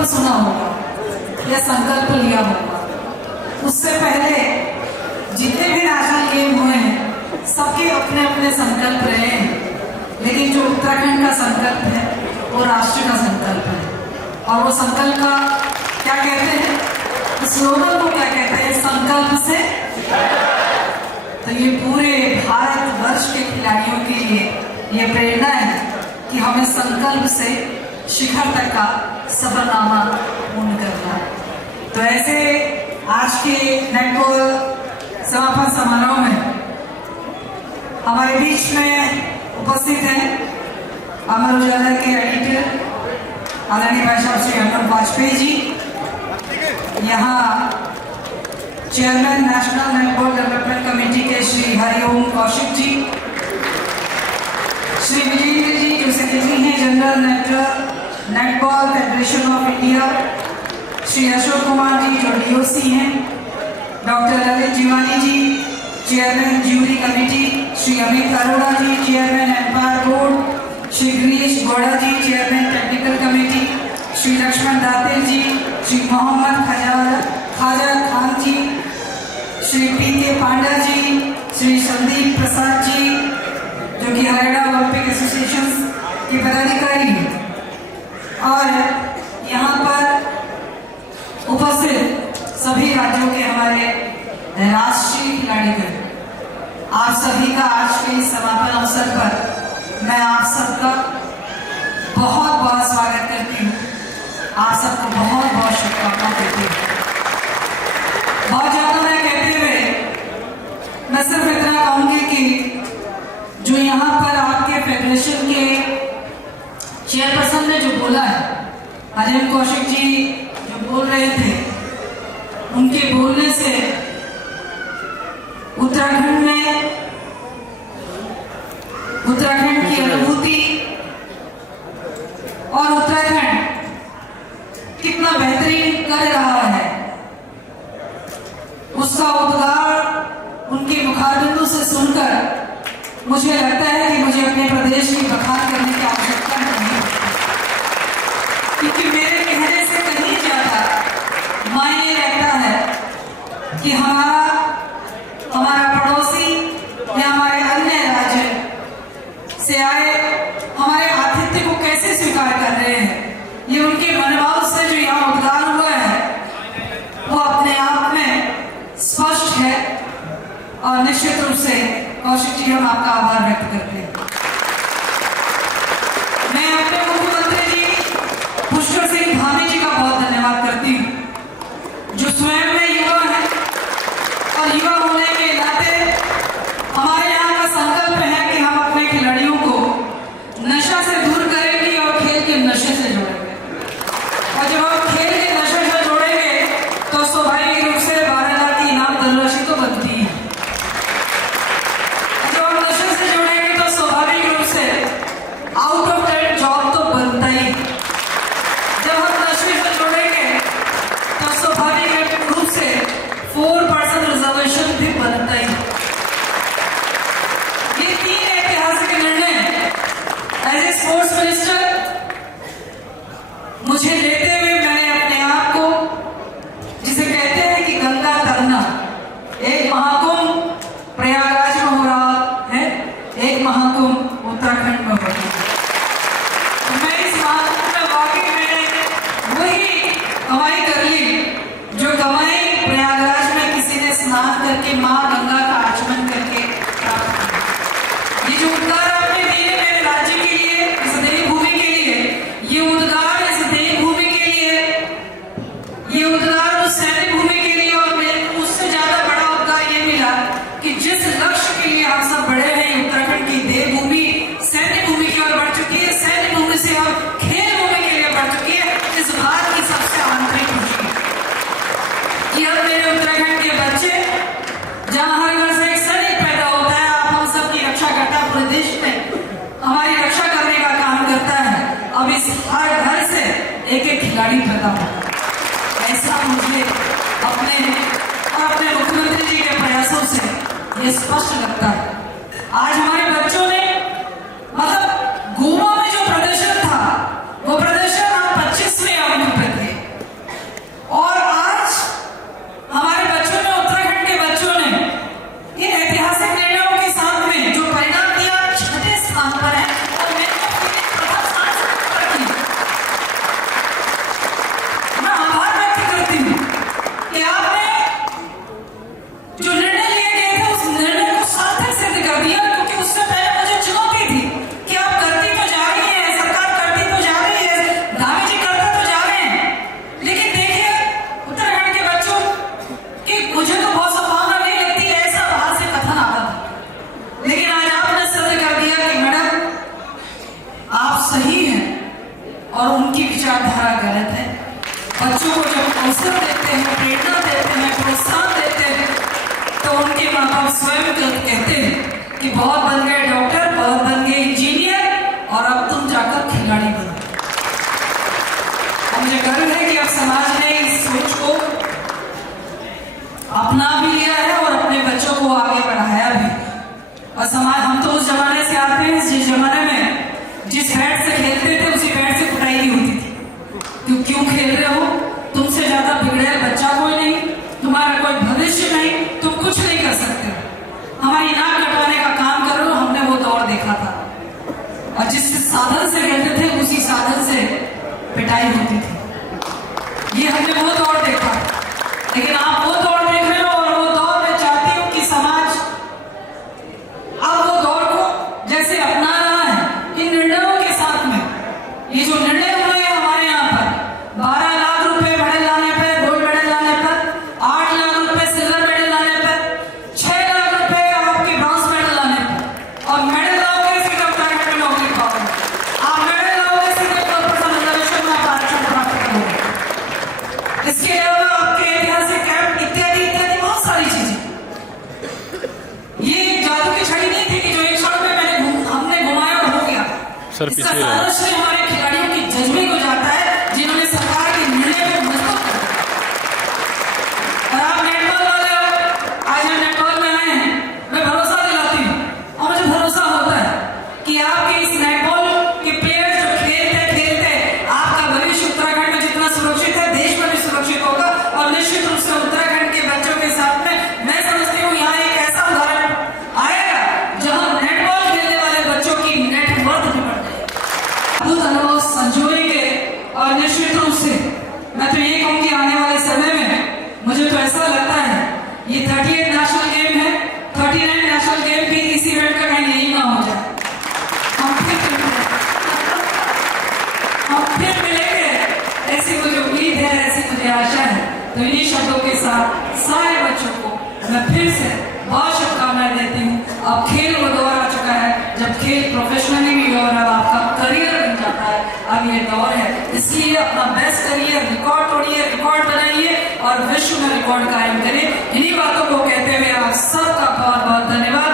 संकल्प सुना होगा या संकल्प लिया होगा। उससे पहले जितने भी नेशनल गेम हुए हैं सबके अपने अपने संकल्प रहे हैं, लेकिन जो उत्तराखंड का संकल्प है वो राष्ट्र का संकल्प है। और वो संकल्प का क्या कहते हैं, स्लोगन को क्या कहते हैं, संकल्प से। तो ये पूरे भारत वर्ष के खिलाड़ियों के लिए ये प्रेरणा है कि हमें संकल्प से शिखर तक का सफरनामा पूर्ण करना है। तो ऐसे आज के नेटबॉल समापन समारोह में हमारे बीच में उपस्थित हैं अमर उजाला के एडिटर आदरणीय भाई साहब श्री अमर वाजपेयी जी, यहाँ chairman national netball development committee के श्री हरिओम कौशिक जी, श्री विजेंद्र जी जो सेक्रेटरी हैं general netball federation of India, Shri Ashok Kumar ji जो डीओसी हैं, doctor Lalit Jivani ji chairman jury committee, Shri Amit Arora ji chairman umpire board, Shri Girish Gowda ji chairman technical committee, Shri Laxman Datil ji, Shri Mohammed Khwaja Khan ji, Shri P K. Panda ji, Shri Sandeep Prasad ji जो कि हरियाणा ओलंपिक एसोसिएशन के पदाधिकारी हैं, और यहाँ पर उपस्थित सभी राज्यों के हमारे राष्ट्रीय खिलाड़ीगण, आप सभी का आज के इस समापन अवसर पर मैं आप सबका बहुत बहुत स्वागत करती हूँ। आप सबको बहुत बहुत शुभकामनाएं देती हूँ। बहुत ज्यादा मैं कहते हुए मैं सिर्फ इतना कहूंगी कि जो यहाँ पर आपके फेडरेशन के चेयरपर्सन ने जो बोला है, हरिओम कौशिक जी जो बोल रहे थे, उनके बोलने से उत्तराखंड की अनुभूति और उत्तराखंड कितना बेहतरीन कर रहा है उसका उद्गार उनके मुखारबिंदु से सुनकर मुझे लगता है कि मुझे अपने प्रदेश की बखान करने की आवश्यकता नहीं है, क्योंकि मेरे कहने से कहीं ज्यादा मायने रखता है कि हमारा पड़ोसी या हमारे अन्य राज्य से आए हमारे आतिथ्य को कैसे स्वीकार कर रहे हैं। ये उनके मनोभाव से जो यहाँ उद्गार हुआ है वो अपने आप में स्पष्ट है, और निश्चित रूप से कौशिक जी हम आपका आभार व्यक्त करते हैं। मैं अपने मुख्यमंत्री जी पुष्कर सिंह धामी जी का बहुत धन्यवाद करती हूँ, जो स्वयं में युवा है और युवा होने के नाते हमारे यहाँ का संकल्प है कि हम अपने खिलाड़ियों को नशा से दूर करेंगे और खेल के नशे से जोड़ेंगे। और जब हम खेल के नशे से जोड़ेंगे तो स्वाभाविक रूप से 12 लाख की इनाम धनराशि तो बनती है। जब हम नशे से जोड़ेंगे तो स्वाभाविक रूप से आउट ऑफ टाइम जॉब तो बनता ही। जब हम नशे से जोड़ेंगे तो स्वाभाविक रूप से 4% रिजर्वेशन भी बनता ही। ये 3 ऐतिहासिक निर्णय एज ए स्पोर्ट्स मिनिस्टर मुझे लेते हुए मैंने अपने आप को, जिसे कहते हैं कि गंगा तरना, एक महाकुंभ प्रयागराज में हो रहा है, एक महाकुंभ उत्तराखंड में हो रहा है। तो मैं इस महाकुंभ में वाकई मैंने वही कमाई कर ली जो कमाई प्रयागराज में किसी ने स्नान करके माँ गंगा का आचमन करके प्राप्त किया। ये जो उद्गार आपने दिए मेरे राज्य के लिए, इस देवभूमि के लिए, ये उद्गार इस देवभूमि के लिए, ये उद्गार उस सैन्य भूमि के लिए, और उससे ज्यादा बड़ा उद्गार ये मिला कि जिस लक्ष्य के लिए हम सब बढ़े हैं, उत्तराखंड की देवभूमि सैन्य भूमि की ओर बढ़ चुकी है, सैन्य भूमि से हम खेल भूमि के लिए बढ़ चुकी है। इस बात की सबसे आंतरिक खुशी कि अब मेरे उत्तराखंड के बच्चे, जहां हर घर से एक सैनिक पैदा होता है, आप हम सब की रक्षा करता है, पूरे देश में हमारी रक्षा करने का काम करता है, अब इस हर घर से एक एक खिलाड़ी पैदा होता है। ऐसा मुझे अपने मुख्यमंत्री जी के प्रयासों से ये स्पष्ट लगता है। आज हमारे बच्चों ने मतलब गोवा में जो प्रदर्शन था वो प्रदर्शन हम 25वें अंक पे थे। माँ बाप स्वयं कहते हैं कि बहुत बन गए डॉक्टर, बहुत बन गए इंजीनियर और अब तुम जाकर खिलाड़ी बनो। और मुझे गर्व है कि अब समाज ने इस सोच को अपना भी लिया है और अपने बच्चों को आगे बढ़ाया भी। और समाज, हम तो उस जमाने से आते हैं जिस जमाने में जिस बैट से खेलते थे उसी बैट से कुटाई भी होती थी। तुम क्यों खेल रहे हो? तुमसे ज्यादा बिगड़े बच्चा कोई नहीं, तुम्हारा कोई भविष्य नहीं, तुम कुछ नहीं कर सकते। हमारी नाक कटवाने का काम कर लो, हमने वो दौर देखा था। और जिस साधन से खेलते थे उसी साधन से पिटाई होती थी। ये हमने वो दौर देखा। लेकिन आप वो दौर देख रहे हो और वो दौर मैं चाहती हूँ कि समाज अब वो दौर को जैसे अपना रहा है इन निर्णयों के साथ में। ये जो निर्णय हुए हैं हमारे यहाँ पर 12 लाख रुपए मेडल लाने पर, गोल्ड मेडल लाने पर, 8 लाख रुपए सिल्वर मेडल लाने पर, 6 लाख रुपए आपके ब्रॉन्ज मेडल लाने पर। और मेडल लाओगे सीधे उत्तराखंड में नौकरी पाओगे, आप मेडल लाओगे सीधे कॉर्पोरेशन रिजर्वेशन में आप आरक्षण प्राप्त करोगे। इसके अलावा आपके ऐतिहासिक कैंप इत्यादि इत्यादि बहुत सारी चीजें। ये एक जादू की छड़ी नहीं थी कि जो एक क्षण में हमने घुमाया और हो गया। इसका सारा श्रेय हमारे खिलाड़ियों की जज्बे को जाता है जिन्होंने सरकार के निर्णय को मजबूत किया। और आप नेटबॉल वाले हो, आज हम नेटबॉल में आए हैं, मैं भरोसा दिलाती हूँ और मुझे भरोसा होता है कि आपके इस नेटबॉल के प्लेयर जो खेलते खेलते आपका भविष्य उत्तराखंड में जितना सुरक्षित है देश में भी सुरक्षित होगा। और निश्चित रूप से उत्तराखंड के बच्चों के साथ में मैं समझती हूँ यहाँ एक ऐसा उदाहरण आएगा जहाँ नेटबॉल खेलने वाले बच्चों की नेटवर्थ भी बढ़ जाएगी। अद्भुत अनुभव संजोएंगे। और निश्चित रूप से मैं तो ये कहूँगी आने वाले समय में मुझे तो ऐसा लगता है ये 38 नेशनल गेम है, 39 नेशनल गेम भी इसी इवेंट का कहीं यही ना हो जाए। हम फिर मिलेंगे, ऐसी मुझे उम्मीद है, ऐसी मुझे आशा है। तो इन्हीं शब्दों के साथ सारे बच्चों को मैं फिर से बहुत शुभकामनाएं देती हूँ। अब खेल वो दौर आ चुका है जब खेल प्रोफेशनली भी हो रहा है, आपका करियर बन जाता है। अब ये दौर है, इसलिए अपना बेस्ट करिए, रिकॉर्ड तोड़िए, रिकॉर्ड बनाइए और विश्व में रिकॉर्ड कायम करें। इन्हीं बातों को कहते हुए आप सबका बहुत बहुत धन्यवाद।